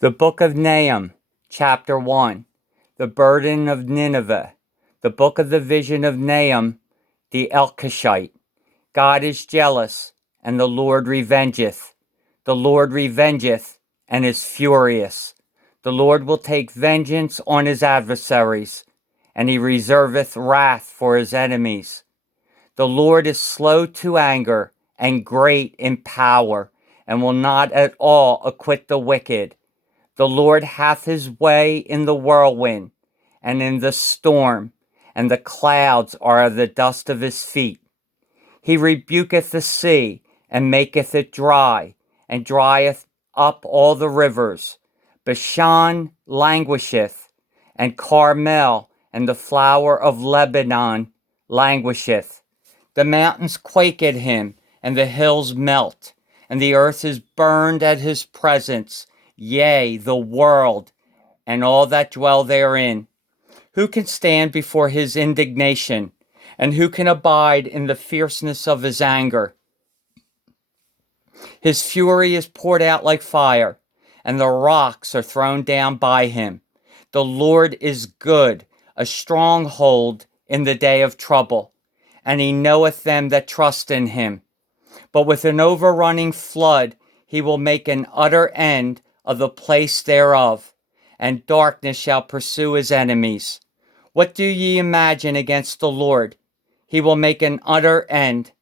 The book of Nahum, chapter 1. The burden of Nineveh. The book of the vision of Nahum, the Elkoshite. God is jealous, and the Lord revengeth. The Lord revengeth, and is furious. The Lord will take vengeance on his adversaries, and he reserveth wrath for his enemies. The Lord is slow to anger, and great in power, and will not at all acquit the wicked. The Lord hath his way in the whirlwind, and in the storm, and the clouds are the dust of his feet. He rebuketh the sea, and maketh it dry, and drieth up all the rivers. Bashan languisheth, and Carmel, and the flower of Lebanon languisheth. The mountains quake at him, and the hills melt, and the earth is burned at his presence. Yea, the world, and all that dwell therein. Who can stand before his indignation? And who can abide in the fierceness of his anger? His fury is poured out like fire, and the rocks are thrown down by him. The Lord is good, a stronghold in the day of trouble, and he knoweth them that trust in him. But with an overrunning flood he will make an utter end of the place thereof, and darkness shall pursue his enemies. What do ye imagine against the Lord? He will make an utter end.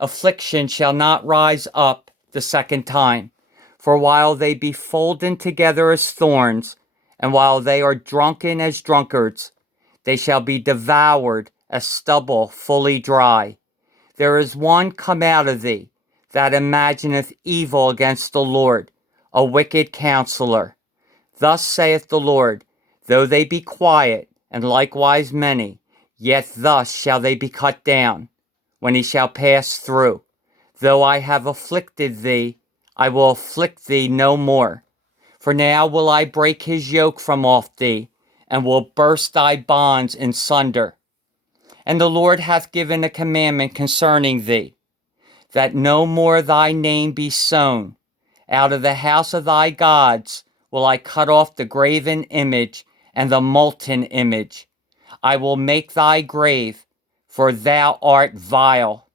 Affliction shall not rise up the second time. For while they be folden together as thorns, and while they are drunken as drunkards, they shall be devoured as stubble fully dry. There is one come out of thee, that imagineth evil against the Lord, a wicked counselor. Thus saith the Lord, though they be quiet, and likewise many, yet thus shall they be cut down, when he shall pass through. Though I have afflicted thee, I will afflict thee no more. For now will I break his yoke from off thee, and will burst thy bonds in sunder. And the Lord hath given a commandment concerning thee, that no more thy name be sown. Out of the house of thy gods will I cut off the graven image and the molten image. I will make thy grave, for thou art vile.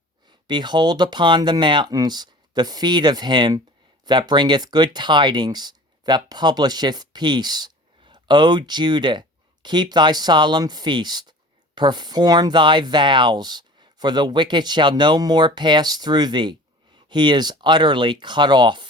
Behold upon the mountains the feet of him that bringeth good tidings, that publisheth peace. O Judah, keep thy solemn feast, perform thy vows, for the wicked shall no more pass through thee. He is utterly cut off.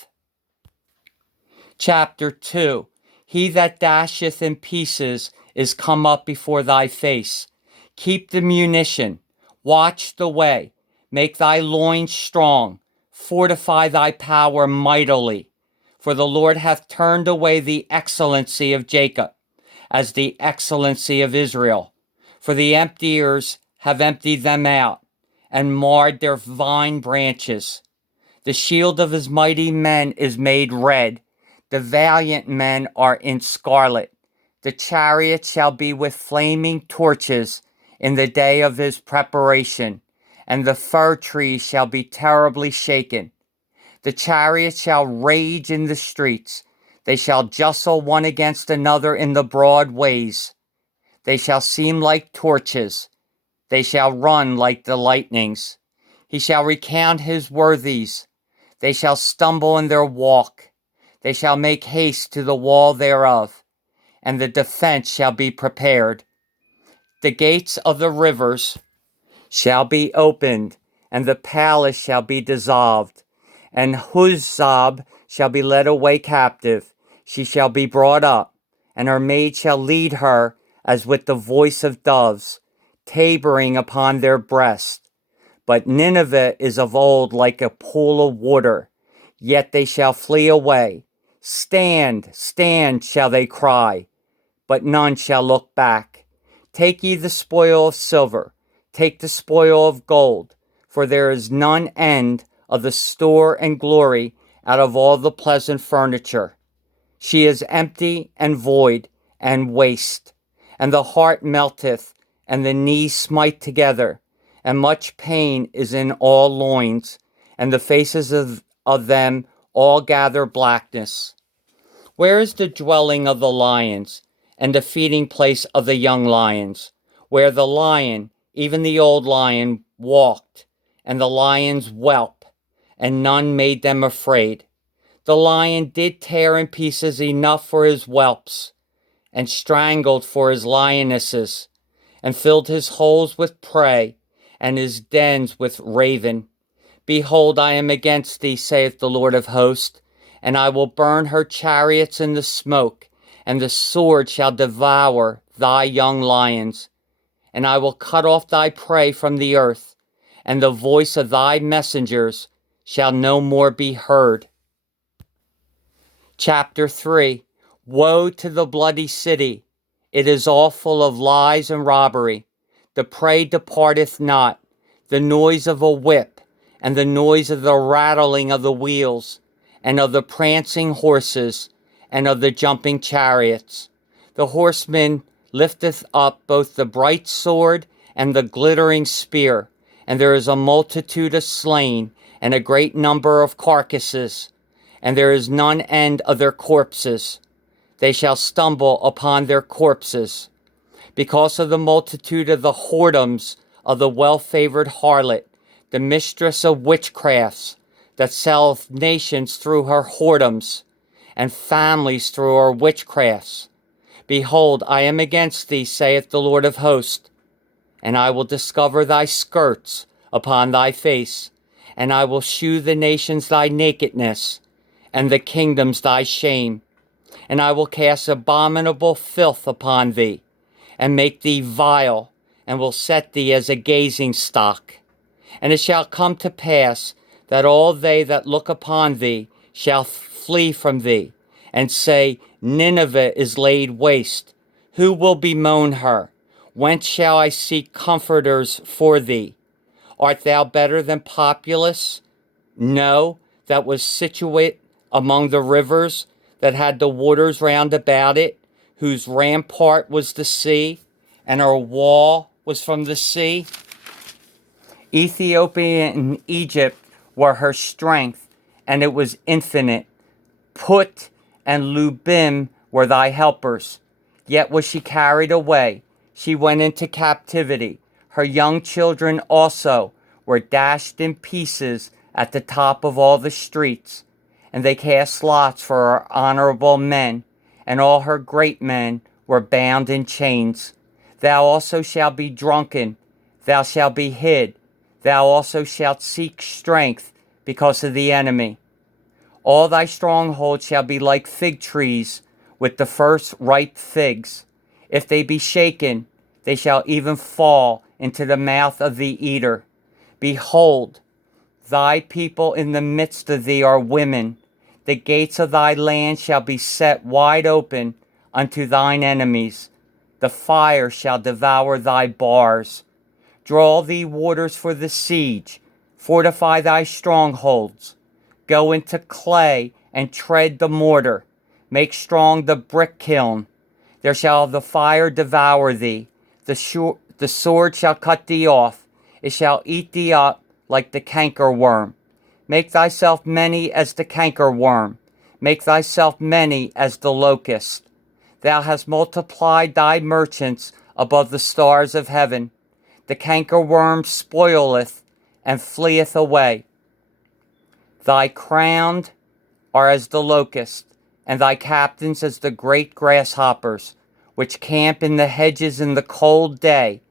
Chapter 2. He that dasheth in pieces is come up before thy face. Keep the munition, watch the way, make thy loins strong, fortify thy power mightily. For the Lord hath turned away the excellency of Jacob, as the excellency of Israel. For the emptiers have emptied them out, and marred their vine branches. The shield of his mighty men is made red. The valiant men are in scarlet. The chariot shall be with flaming torches in the day of his preparation, and the fir tree shall be terribly shaken. The chariots shall rage in the streets. They shall justle one against another in the broad ways. They shall seem like torches. They shall run like the lightnings. He shall recount his worthies. They shall stumble in their walk. They shall make haste to the wall thereof, and the defense shall be prepared. The gates of the rivers shall be opened, and the palace shall be dissolved, and Huzzab shall be led away captive. She shall be brought up, and her maid shall lead her as with the voice of doves, tabering upon their breast. But Nineveh is of old like a pool of water, yet they shall flee away. Stand, stand, shall they cry, but none shall look back. Take ye the spoil of silver, take the spoil of gold, for there is none end of the store and glory out of all the pleasant furniture. She is empty and void and waste, and the heart melteth, and the knees smite together, and much pain is in all loins, and the faces of them all gather blackness. Where is the dwelling of the lions, and the feeding place of the young lions, where the lion, even the old lion, walked, and the lions whelp, and none made them afraid? The lion did tear in pieces enough for his whelps, and strangled for his lionesses, and filled his holes with prey, and his dens with raven. Behold, I am against thee, saith the Lord of hosts, and I will burn her chariots in the smoke, and the sword shall devour thy young lions. And I will cut off thy prey from the earth, and the voice of thy messengers shall no more be heard. Chapter 3. Woe to the bloody city! It is all full of lies and robbery. The prey departeth not, the noise of a whip, and the noise of the rattling of the wheels, and of the prancing horses, and of the jumping chariots. The horseman lifteth up both the bright sword and the glittering spear, and there is a multitude of slain, and a great number of carcasses, and there is none end of their corpses. They shall stumble upon their corpses. Because of the multitude of the whoredoms of the well-favored harlot, the mistress of witchcrafts, that selleth nations through her whoredoms, and families through her witchcrafts. Behold, I am against thee, saith the Lord of hosts, and I will discover thy skirts upon thy face, and I will shew the nations thy nakedness, and the kingdoms thy shame. And I will cast abominable filth upon thee, and make thee vile, and will set thee as a gazing stock. And it shall come to pass that all they that look upon thee shall flee from thee, and say, Nineveh is laid waste. Who will bemoan her? Whence shall I seek comforters for thee? Art thou better than Populus? No, that was situate among the rivers, that had the waters round about it, whose rampart was the sea, and her wall was from the sea. Ethiopia and Egypt were her strength, and it was infinite. Put and Lubim were thy helpers. Yet was she carried away. She went into captivity. Her young children also were dashed in pieces at the top of all the streets. And they cast lots for her honorable men, and all her great men were bound in chains. Thou also shalt be drunken, thou shalt be hid, thou also shalt seek strength because of the enemy. All thy strongholds shall be like fig trees with the first ripe figs. If they be shaken, they shall even fall into the mouth of the eater. Behold, thy people in the midst of thee are women. The gates of thy land shall be set wide open unto thine enemies. The fire shall devour thy bars. Draw thee waters for the siege. Fortify thy strongholds. Go into clay and tread the mortar. Make strong the brick kiln. There shall the fire devour thee. The sword shall cut thee off. It shall eat thee up like the cankerworm. Make thyself many as the cankerworm. Make thyself many as the locust. Thou hast multiplied thy merchants above the stars of heaven. The cankerworm spoileth and fleeth away. Thy crowned are as the locust, and thy captains as the great grasshoppers, which camp in the hedges in the cold day.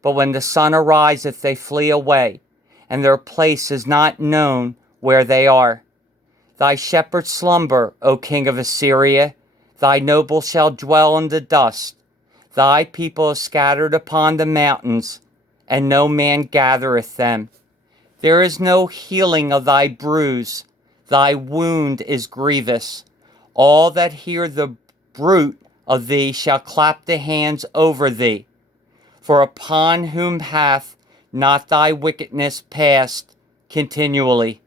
But when the sun ariseth, they flee away, and their place is not known where they are. Thy shepherds slumber, O king of Assyria. Thy nobles shall dwell in the dust. Thy people are scattered upon the mountains, and no man gathereth them. There is no healing of thy bruise. Thy wound is grievous. All that hear the bruit of thee shall clap the hands over thee. For upon whom hath not thy wickedness passed continually?